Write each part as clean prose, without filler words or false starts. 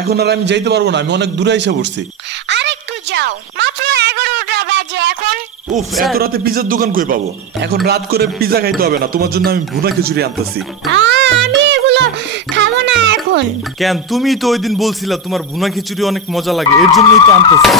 এখন আর আমি যাইতে পারবো না, আমি অনেক দূরে এসে পড়ছি। আরেকটু যাও, মাত্র 11টা বাজে এখন। উফ, এত রাতে পিজার দোকান কই পাবো? এখন রাত করে পিজা খাইতে হবে না, তোমার জন্য আমি ভুনা খিচুড়ি আনতেছি। আমি এগুলো খাবো না এখন। কেন? তুমি তো ওই দিন বলছিলা তোমার ভুনা খিচুড়ি অনেক মজা লাগে, এর জন্যই তো আনতেছি।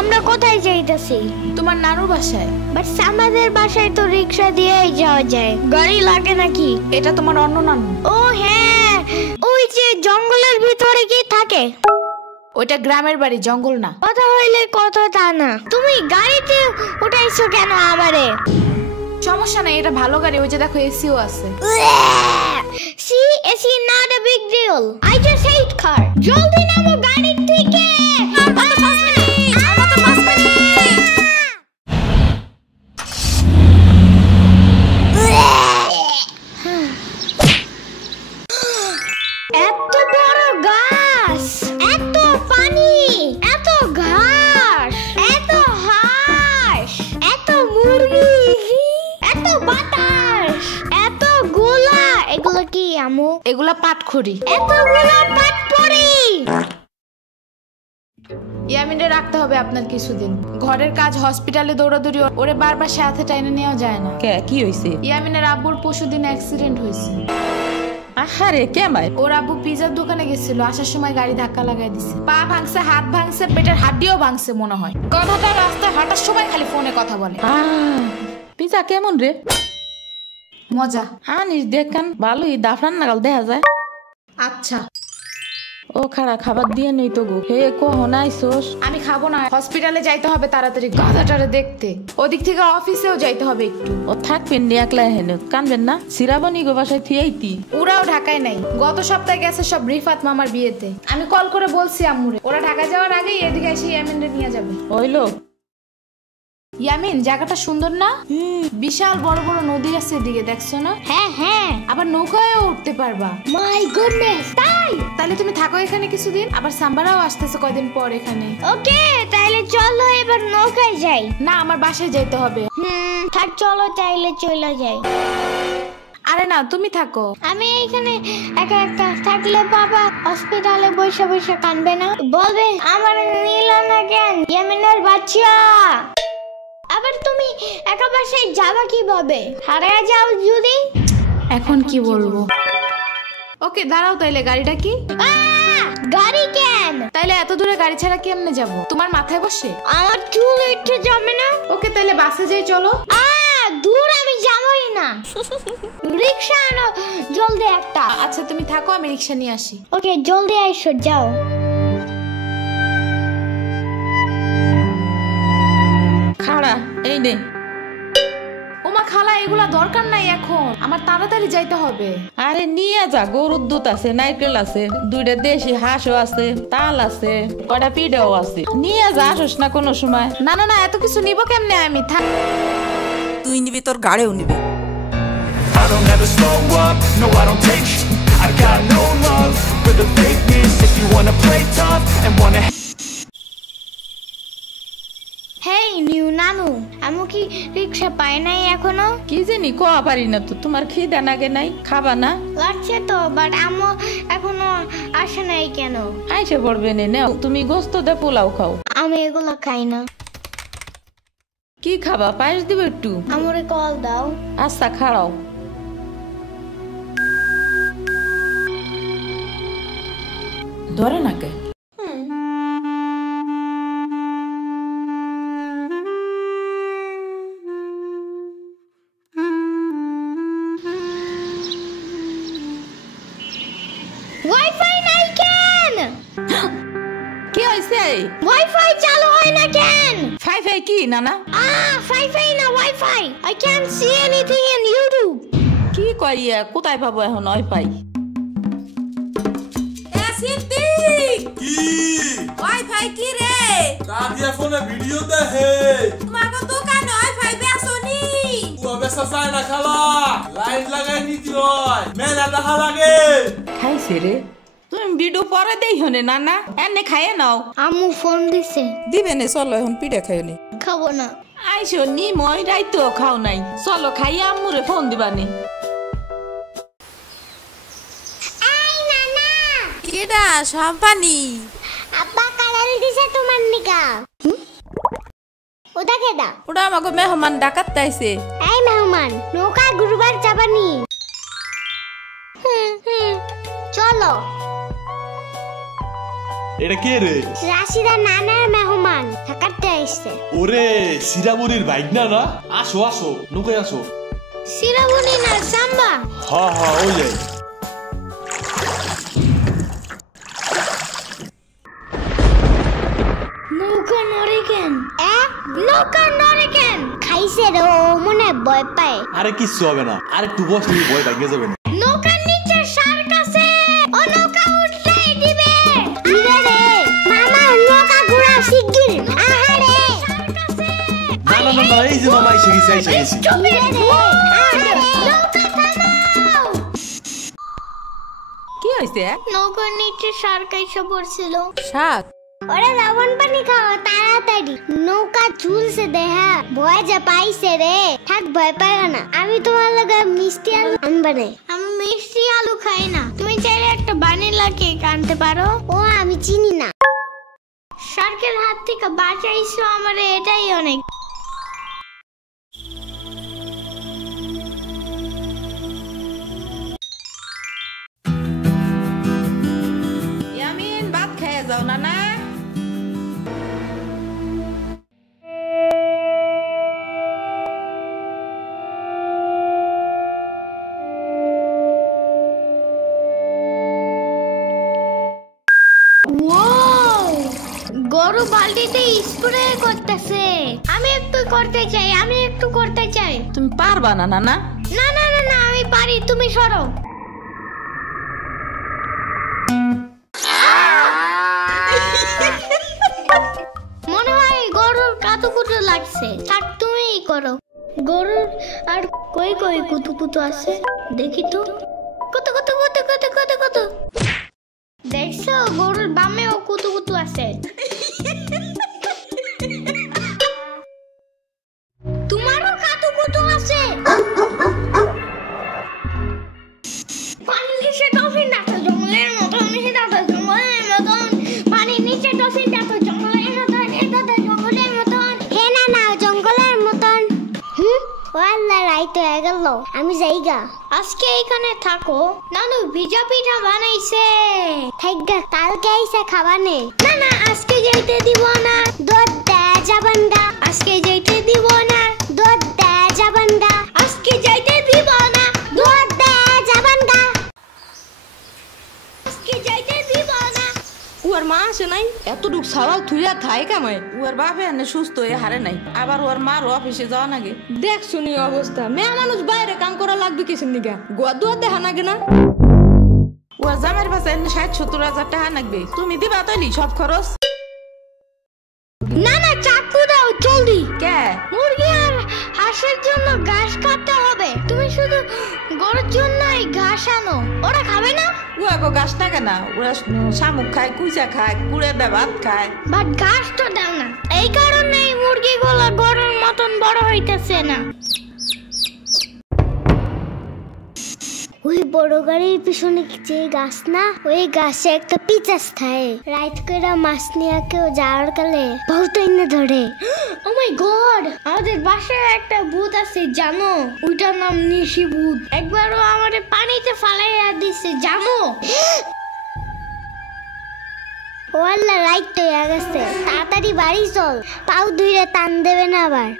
আমরা কোথায় যাইতেছি? তোমার নানুর বাসায়। বাট আমাদের বাসায় তো রিক্সা দিয়েই যাওয়া যায়, গাড়ি লাগে নাকি? এটা তোমার অন্য নানু। ও হ্যাঁ, ওই যে জঙ্গলের ভিতরে কি থাকে? ওইটা গ্রামের বাড়ি, জঙ্গল না। কথা হইলে কথা তা না। তুমি গাড়িতে উঠাইছো কেন আমারে? সমস্যা নাই, এটা ভালো গাড়ি। ওই যে দেখো এসিও আছে। See AC not a big deal, I just hate car. জলদি নামো গাড়ি থেকে। এত বড় গাছ, এত পানি, এত ঘাস, এত হাঁস, এত মুরগি, এত বাতাস, এত গোলা। এগুলো কি আমু? এগুলা পাটখড়ি। এতগুলো পাটপড়ি। ইয়ামিনে রাখতে হবে আপনার কিছুদিন। ঘরের কাজ, হসপিটালে দৌড়াদৌড়ি, ওরে বারবার সাথে টাইনে নেওয়া যায় না। কি হইছে? ইয়ামিনের আব্বুর পরশুদিন অ্যাক্সিডেন্ট হয়েছে। আহারে কেমাই? ওর আব্বু পিজার দোকানে গেছিল, আসার সময় গাড়ি ধাক্কা লাগাই দিছে। পা ভাঙছে, হাত ভাঙছে, পেটের হাড্ডিও ভাঙছে মনে হয়। কথাটা রাস্তায় হাঁটার সময় খালি ফোনে কথা বলে। পিজা কেমন রে? মজা। আনিস দেখান, ভালোই দাফরান নাগাল দেখা যায়। আচ্ছা। ও খাড়া খাবার দিয়ে নেই তো গো। হে কখন আইসোস? আমি খাবো না, হসপিটালে যাইতে হবে তাড়াতাড়ি গাধাটারে দেখতে। ওদিক থেকে অফিসেও যাইতে হবে একটু। ও থাকবেন নি একলা হেন, কানবেন না? সিরাবনি গো বাসায় থিয়াইতি। ওরাও ঢাকায় নাই, গত সপ্তাহে গেছে সব রিফাত মামার বিয়েতে। আমি কল করে বলছি আম্মুরে, ওরা ঢাকায় যাওয়ার আগেই এদিকে এসে ইয়ামিনরে নিয়ে যাবে। ওইলো ইয়ামিন, জায়গাটা সুন্দর না? বিশাল বড় বড় নদী আছে এদিকে, দেখছো না? হ্যাঁ হ্যাঁ, আবার নৌকায়ও উঠতে পারবা। মাই গুডনেস, তাই? তাহলে তুমি থাকো এখানে কিছুদিন, আবার সাম্বারাও আসতেছে কয়দিন পর এখানে। ওকে, তাহলে চলো এবার নৌকায় যাই। না, আমার বাসায় যাইতে হবে। থাক, চলো তাইলে চলে যাই। আরে না, তুমি থাকো। আমি এইখানে একা একা থাকলে বাবা হসপিটালে বসে বসে কানবে না? বলবে আমার নিল না কেন ইয়ামিনের বাচ্চা। আবার তুমি একা বাসায় যাবা কিভাবে? হারিয়ে যাও যদি? এখন কি বলবো? ওকে দাঁড়াও, তাইলে গাড়িটা কি? গাড়ি কেন? তাইলে এত দূরে গাড়ি ছাড়া কেমনে যাব? তোমার মাথায় বসে? আমার চুল উঠে যাবে না? ওকে, তাইলে বাসে যাই চলো। দূর আমি যাবই না। রিক্সা আনো জলদি একটা। আচ্ছা তুমি থাকো, আমি রিক্সা নিয়ে আসি। ওকে, জলদি আইসো, যাও। খাড়া এই নে। ওমা খালা, এগুলা দরকার নাই এখন, আমার তাড়াতাড়ি যাইতে হবে। আরে নিয়ে যা, গরুর দুধ আছে, নারকেল আছে, 2টা দেশি হাঁসও আছে, তাল আছে, কয়টা পিঠাও আছে। নিয়ে যা, আসস না কোনো সময়? না না না, এত কিছু নিব কেমনে আমি? থাক। তুই নিবি, তোর গাড়েও নিবি। I don't ever slow up, no I don't take I got no love for the fakeness. If you wanna play tough and wanna hey new নানু, আমু কি রিক্সা পায় নাই এখনো? কি জানি, কোয়া পারি না তো। তোমার খিদা নাগে নাই? খাবা না? লাগছে তো, বাট আমু এখনো আসে নাই কেন? আইসে পড়বে নে, নাও তুমি গোস্ত দে পোলাও খাও। আমি এগুলো খাই না। কি খাবা? পায়েস দিব একটু? আমুরে কল দাও। আচ্ছা খাড়াও। ধরে নাকে। ওয়াইফাই নাই কেন? কি হইছে? ওয়াইফাই চালু হয় না কেন? ফাই কি নানা? ওয়াইফাই না, wifi. I can't see anything in YouTube. কি কইয়া, কোথায় পাবো এখন ওয়াইফাই? কি ওয়াইফাই কি রে? দাদিয়া ফোনে ভিডিও দেখে। তোমাকে দোকানে ওয়াইফাই বেসনি? ও বেসা যায় না খালা, লাইন লাগাই নিতে হয়, মেলা দেখা লাগে। খাইছে রে? তুমি ভিডিও পরে দেই হনে নানা এনে খাইয়ে নাও। আম্মু ফোন দিছে। দিবে নে, চলো এখন পিঠা খাই নি। খাবো না। আইসো নি মই রাইতো খাও নাই, চলো খাইয়া আম্মুরে ফোন দিবানি। কেডা সম্পানি? আব্বা কালাল দিছে তোমার নিকা। ওটা কেডা? ওটা আমাকে মেহমান ডাকাত তাইছে। এই মেহমান, নৌকা ঘুরবার যাবানি? চলো। এটা কে রে? রাশিদা নানার মেহমান থাকাতে আইছে। ওরে সিরাবুরির বাইক না না? আসো আসো, নৌকায় আসো। সিরাবুনি না সাম্বা। হ্যাঁ হ্যাঁ ওই যাই। নৌকা নড়ে কেন? নৌকা নড়ে কেন? খাইছে রে, ও মনে ভয় পায়। আরে কিচ্ছু হবে না, আর একটু বসলে ভয় ভাঙে যাবে না। নৌকার নিচে শার্ক আছে, ও নৌকা উঠতেই দিবে। ইরে রে মামা, নৌকা ঘোরা শিগগির। আহারে শার্ক আছে। না না না না, এই যে মামা এসে গেছে এসে গেছে। ইরে রে আহারে, নৌকা থামাও। কি হইছে? নৌকার নিচে শার্ক এসে পড়ছিল। শাক? ওরে লবণ পানি খাও তাড়াতাড়ি, নৌকা ঝুলছে দেহা। ভয় যা পাইছে রে, থাক ভয় পাইও না। আমি তোমার লগে মিষ্টি আলু আনবারে। আমি মিষ্টি আলু খাই না। তুমি চাইলে একটা ভ্যানিলা কেক আনতে পারো। ও আমি চিনি না। শার্কের হাত থেকে বাঁচাইছো আমারে, এটাই অনেক। ইয়ামিন ভাত খেয়ে যাও নানা। গরু বালতিতে স্প্রে করতেছে। আমি একটু করতে চাই, আমি একটু করতে চাই। তুমি পারবা না নানা? না না না না, আমি পারি, তুমি সরো। মনে হয় গরুর কাতুকুতু লাগছে। থাক তুমিই করো। গরুর আর কই কই কুতুকুতু আছে দেখি তো। কত কত কত কত কত কত। দেখছো গরুর বামেও কুতুকুতু আছে। তোমারও কাতুকুতু আছে। পানির নিচে ডলফিন দেখো জঙ্গলের মতন, নিচে দেখো জঙ্গলের মতন। পানির নিচে ডলফিন দেখো জঙ্গলের মতন, এটা তো জঙ্গলের মতন। হে না না, জঙ্গলের মতন। ও আল্লাহ, রাইত হয়ে গেল, আমি যাইগা। আজকে এখানে থাকো। নানু ভিজা পিঠা বানাইছে, থাইগা কালকে আইসা খাবানে। না না, আজকে যাইতে দিব না, দুধ দেয়া যাবেন গা। আজকে যাইতে দিব না, দুধ দেয়া যাবেন গা। আজকে যাইতে দিব না, দুধ দেয়া যাবেন গা। আজকে যাইতে দিব না। ওর মা আসে নাই, এতটুক সাওয়াল থুইয়া খায় কামায়। ওর বাপে এনে সুস্থ হয়ে হারে নাই, আবার ওর মার অফিসে যাওয়া নাগে। দেখ শুনি অবস্থা, মেয়ে মানুষ বাইরে কাম করা লাগবে কিসের নিগা? গোয়া দুয়া দেখা নাগে না? ওর জামের পাশে ৬০-৭০ হাজার টাকা লাগবে, তুমি দিবা তৈলি সব খরচ? না না, চাকু দাও জলদি। কে? মুরগি আর হাঁসের জন্য ঘাস কাটতে হবে। তুমি শুধু গরুর জন্যই ঘাস আনো, ওরা খাবে না। ওরা গাছ টাকা না, ওরা শামুক খায়, কুইচা খায়, কুড়ে দেয়, ভাত খায়। বাট ঘাস তো দাও না, এই কারণেই মুরগিগুলো গরুর মতন বড় হইতেছে না। ওই বড় গাড়ির পিছনে যে গাছ না, ওই গাছে একটা পিচাস থাকে। রাইত করে মাছ নিয়ে কেউ যাওয়ার কালে বহুত এনে ধরে। ও মাই গড, আমাদের বাসায় একটা ভূত আছে জানো? ওইটার নাম নিশি ভূত। একবারও আমাদের পানিতে ফালাইয়া দিছে জানো? ও আল্লাহ, রাইত হয়ে গেছে, তাড়াতাড়ি বাড়ি চল, পাও ধুইরে টান দেবে না আবার।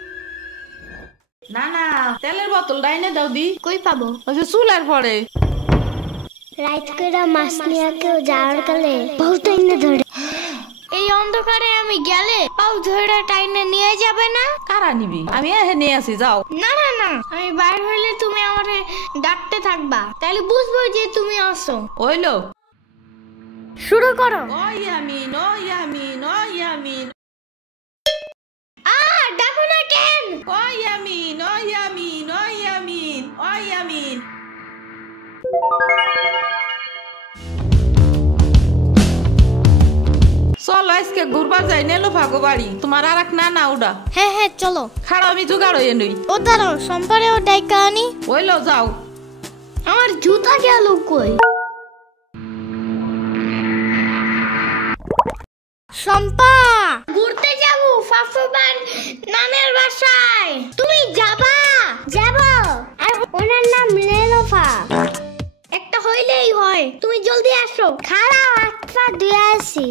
না না, তেলের বোতল ডাইনে দাও দি। কই পাবো? ওই যে চুলার পরে। রাইত করে মাছ নিয়ে কেউ যাওয়ার কালে বহুত এনে ধরে। এই অন্ধকারে আমি গেলে পাও ধরে টাইনে নিয়ে যাবে না? কারা নিবি? আমি এহে নিয়ে আসি, যাও। না না না, আমি বাইরে হইলে তুমি আমারে ডাকতে থাকবা, তাহলে বুঝবো যে তুমি আসো। হইলো, শুরু করো। ও ইয়ামিন, ও ইয়ামিন, ও ইয়ামিন। ডাকো না কেন? ও ইয়ামিন, ও ইয়ামিন, ও ইয়ামিন, ও ইয়ামিন। চলো আজকে ঘুরবা যাই নেলো ভাগো বাড়ি তোমার আর এক না ওটা হ্যাঁ হ্যাঁ চলো। খাড়া আমি জোগাড় হয়ে নই ও দাঁড়াও, সম্পারেও ডাইকা আনি। ওইলো যাও। আমার জুতা গেল কই? শম্পা, ঘুরতে যাব ফাফুবার নানের বাসায়। তুমি যাবা? যাব। আর ওনার নাম লেলোফা। একটা হইলেই হয়, তুমি জলদি আসো। খারাপ আটটা দিয়ে আসি।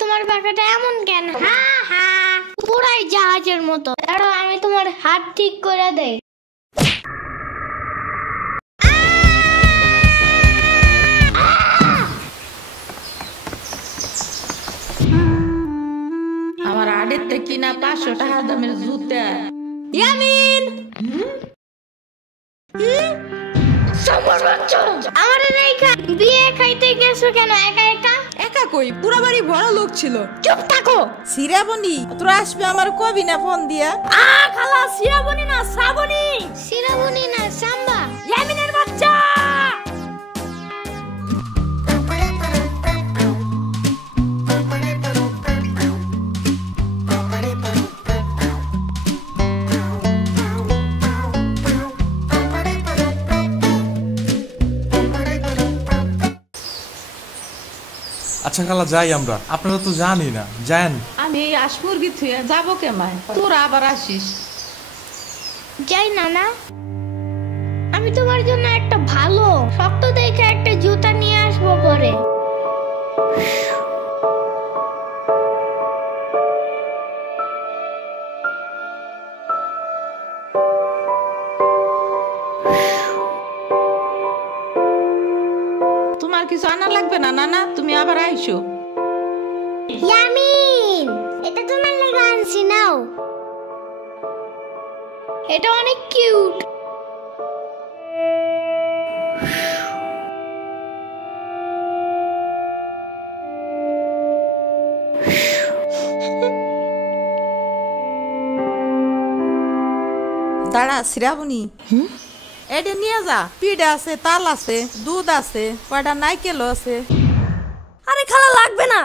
তোমার পাখাটা এমন কেন? হা হা, পুরাই জাহাজের মতো। দাঁড়াও, আমি তোমার হাত ঠিক করে দেই। আমার আড়ের থেকে কিনা 500 টাকা দামের জুতা। ইয়ামিন আমার রেখা বিয়ে খাইতে গেছো কেন একা একা? একা কই, পুরা বাড়ি বড় লোক ছিল। চুপ থাকো। সিরাবনি তোরা আসবে আমার কবি না ফোন দিয়া? খালা সিরাবনি না শ্রাবণী। সিরাবনি না সাম্বা। ইয়ামিনের বাচ্চা। আচ্ছা খালা যাই আমরা, আপনারা তো জানি না, যান। আমি এই আসমুরগি থুয়ে যাবো কেমায়, তোরা আবার আসিস। যাই নানা, আমি তোমার জন্য একটা ভালো শক্ত দেখে একটা জুতা নিয়ে আসবো পরে। তোমার কিছু আনা লাগবে না নানা, তুমি আবার আইসো। ইয়ামিন, এটা তোমার লাগা আনছি, নাও। এটা অনেক কিউট। দাঁড়া সিরাবনি, এটা নিয়ে যা। পিঠা আছে, তাল আছে, দুধ আছে, কয়টা নাইকেল আছে। আরে খালা লাগবে না,